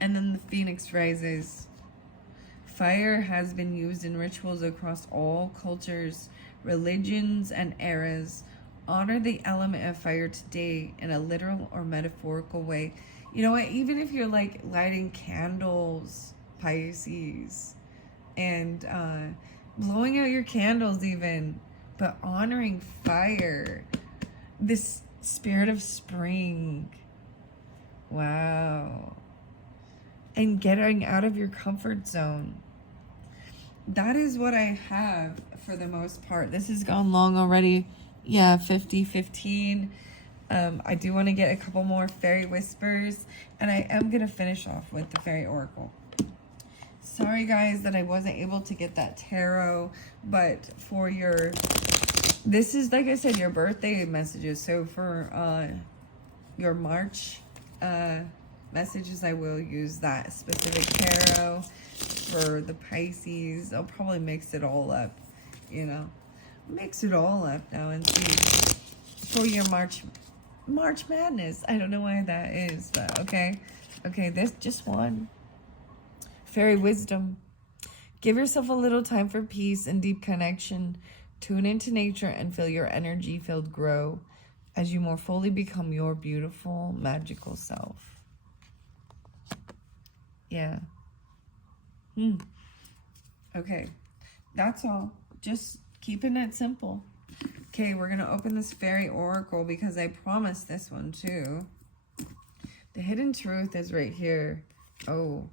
And then the phoenix rises. Fire has been used in rituals across all cultures, religions, and eras. Honor the element of fire today in a literal or metaphorical way. You know what? Even if you're like lighting candles, Pisces, and blowing out your candles, even, but honoring fire, this spirit of spring. Wow. And getting out of your comfort zone. That is what I have for the most part. This has gone long already. Yeah, 50-15. I do want to get a couple more fairy whispers, and I am going to finish off with the fairy oracle. Sorry guys that I wasn't able to get that tarot, but for your, this is, like I said, your birthday messages. So for your March messages, I will use that specific tarot. For the Pisces, I'll probably mix it all up, you know, mix it all up now and see. For your March Madness, I don't know why that is, but okay, this just one. Fairy wisdom. Give yourself a little time for peace and deep connection. Tune into nature and feel your energy field grow as you more fully become your beautiful, magical self. Yeah. Okay, that's all. Just keeping it simple. Okay, we're going to open this fairy oracle because I promised this one too. The hidden truth is right here. Oh,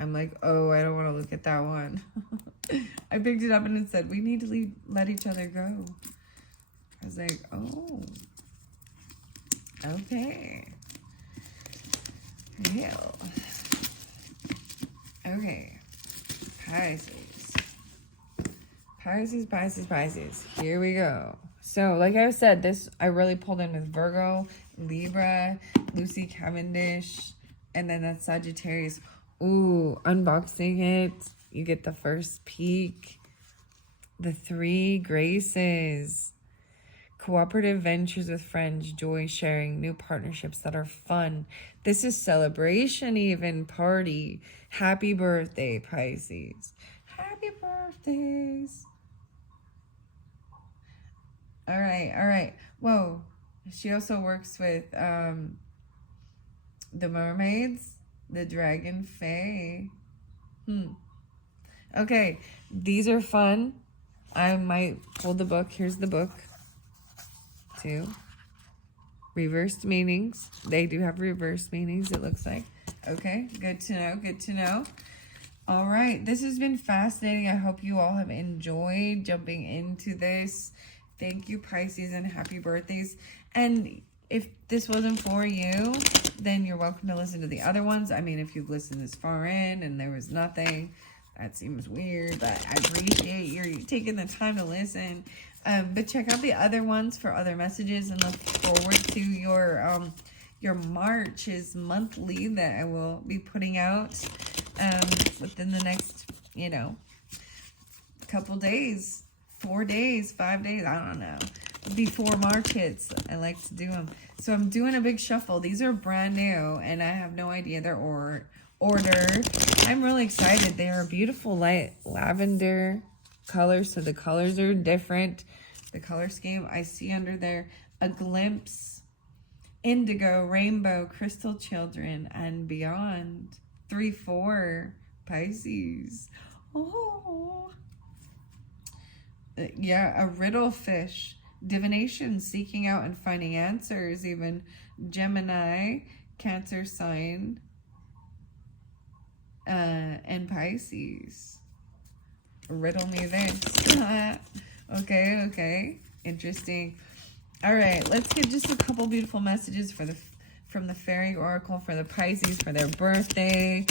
I'm like, oh, I don't want to look at that one. I picked it up and it said, we need to let each other go. I was like, oh, okay. Yeah. Okay. Pisces. Here we go. So, like I said, this I really pulled in with Virgo, Libra, Lucy Cavendish, and then that's Sagittarius. Ooh, unboxing it. You get the first peek. The 3 graces. Cooperative ventures with friends, joy sharing, new partnerships that are fun. This is celebration, even party. Happy birthday, Pisces. Happy birthdays. All right. Whoa. She also works with the mermaids, the dragon fae. Okay, these are fun. I might pull the book. Here's the book. 2. Reversed meanings. They do have reversed meanings, it looks like. Okay, good to know. All right, this has been fascinating. I hope you all have enjoyed jumping into this. Thank you, Pisces, and happy birthdays. And if this wasn't for you, then you're welcome to listen to the other ones. I mean, if you've listened this far in and there was nothing, that seems weird, but I appreciate you taking the time to listen. But check out the other ones for other messages, and look forward to your March is monthly that I will be putting out within the next, couple days, 4 days, 5 days, I don't know, before March hits. I like to do them. So I'm doing a big shuffle. These are brand new, and I have no idea their order. I'm really excited. They are beautiful light lavender colors, so the colors are different. The color scheme I see under there, a glimpse, indigo, rainbow, crystal children, and beyond. 3-4 Pisces. Oh, yeah, a riddle fish, divination, seeking out and finding answers. Even Gemini, Cancer sign, and Pisces. Riddle me this. Okay, interesting. All right, let's get just a couple beautiful messages from the fairy oracle for the Pisces for their birthday.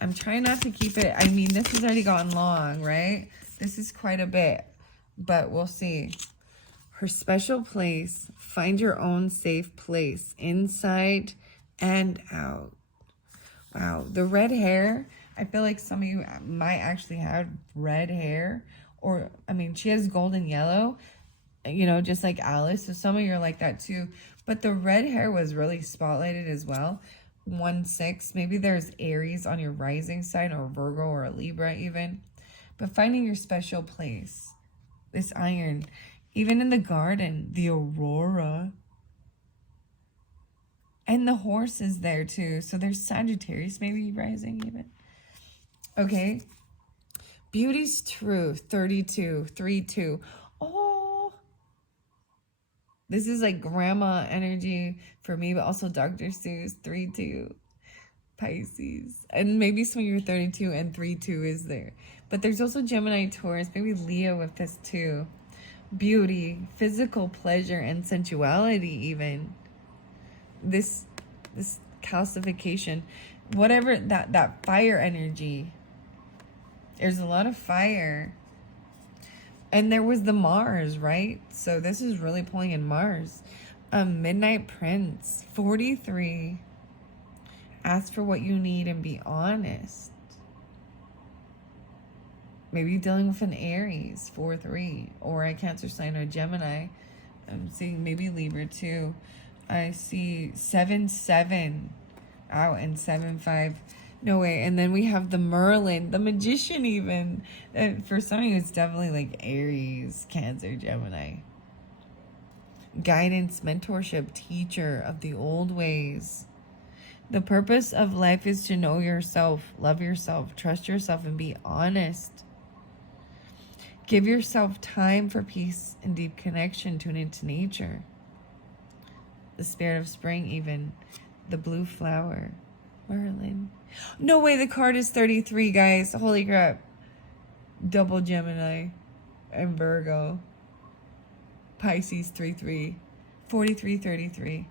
I'm trying not to keep it. I mean, this has already gone long, right? This is quite a bit, but we'll see. Her special place. Find your own safe place, inside and out. Wow, the red hair. I feel like some of you might actually have red hair. Or, I mean, she has golden yellow, just like Alice. So some of you are like that too. But the red hair was really spotlighted as well. 1-6. Maybe there's Aries on your rising sign, or Virgo, or a Libra even. But finding your special place. This iron. Even in the garden, the aurora. And the horse is there too. So there's Sagittarius maybe rising even. Okay. Beauty's Truth, 32, 3-2. Oh, this is like grandma energy for me, but also Dr. Seuss, 3-2, Pisces. And maybe some of your 32 and 3-2 is there. But there's also Gemini, Taurus, maybe Leo with this too. Beauty, physical pleasure, and sensuality even. This calcification, whatever, that fire energy. There's a lot of fire. And there was the Mars, right? So this is really pulling in Mars. Midnight Prince, 43. Ask for what you need and be honest. Maybe dealing with an Aries, 4-3. Or a Cancer sign or Gemini. I'm seeing maybe Libra too. I see 7-7 out and 7-5. No way. And then we have the Merlin, the Magician even. And for some of you, it's definitely like Aries, Cancer, Gemini. Guidance, mentorship, teacher of the old ways. The purpose of life is to know yourself, love yourself, trust yourself, and be honest. Give yourself time for peace and deep connection. Tune into nature. The spirit of spring even. The blue flower. Merlin. No way, the card is 33, guys. Holy crap. Double Gemini and Virgo. Pisces, 3-3. 43, 33.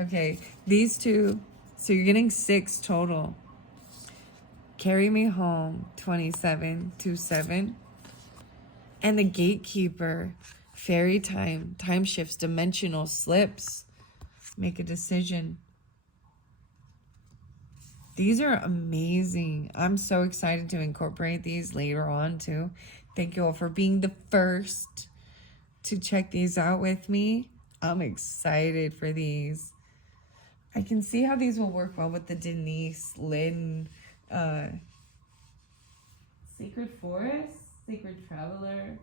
Okay, these two. So you're getting 6 total. Carry Me Home, 27-7. And the Gatekeeper. Fairy Time. Time shifts. Dimensional slips. Make a decision. These are amazing. I'm so excited to incorporate these later on too. Thank you all for being the first to check these out with me. I'm excited for these. I can see how these will work well with the Denise Lynn Sacred Forest, Sacred Traveler,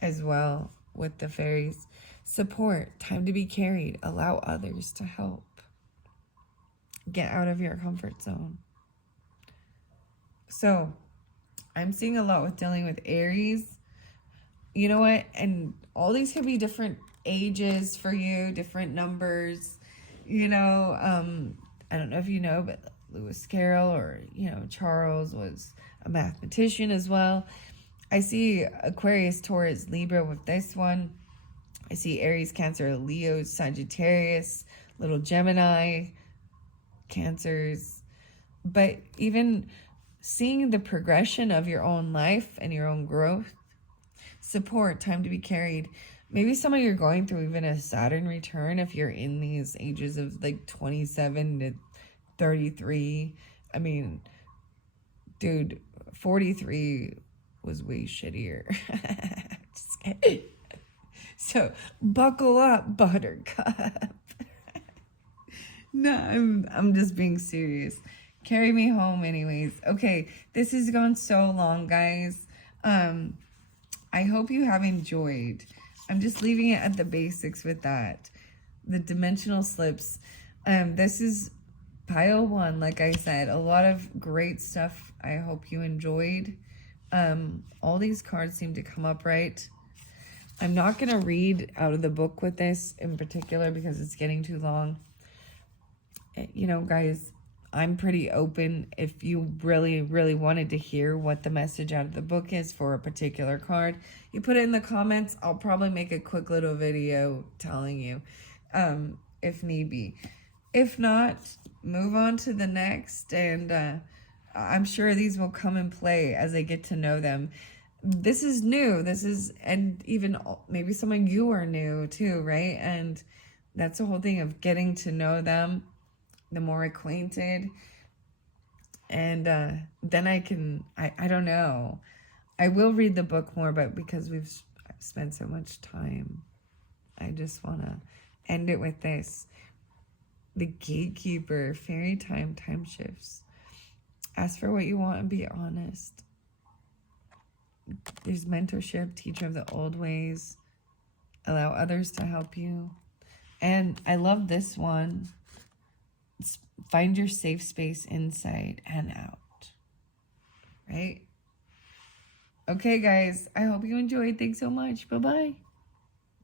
as well with the fairies. Support, time to be carried, allow others to help. Get out of your comfort zone. So, I'm seeing a lot with dealing with Aries. You know what? And all these could be different ages for you, different numbers. You know, I don't know if you know, but Lewis Carroll or, Charles was a mathematician as well. I see Aquarius, Taurus, Libra with this one. I see Aries, Cancer, Leo, Sagittarius, little Gemini, Cancers. But even seeing the progression of your own life and your own growth. Support, time to be carried. Maybe some of you are going through even a Saturn return if you're in these ages of like 27 to 33. I mean, dude, 43 was way shittier. Just kidding. So buckle up, Buttercup. No, I'm just being serious. Carry me home anyways. Okay, this has gone so long, guys. I hope you have enjoyed. I'm just leaving it at the basics with that. The dimensional slips. This is pile 1, like I said. A lot of great stuff. I hope you enjoyed. All these cards seem to come up right. I'm not going to read out of the book with this in particular because it's getting too long. You know, guys, I'm pretty open. If you really, really wanted to hear what the message out of the book is for a particular card, you put it in the comments. I'll probably make a quick little video telling you, if need be. If not, move on to the next, and I'm sure these will come and play as I get to know them. This is new. And even maybe some of you are new too, right? And that's the whole thing of getting to know them, the more acquainted. And then I don't know. I will read the book more, but because I've spent so much time, I just want to end it with this. The Gatekeeper, Fairy Time, Time Shifts. Ask for what you want and be honest. There's mentorship, teacher of the old ways. Allow others to help you. And I love this one. Find your safe space inside and out. Right? Okay, guys. I hope you enjoyed. Thanks so much. Bye-bye.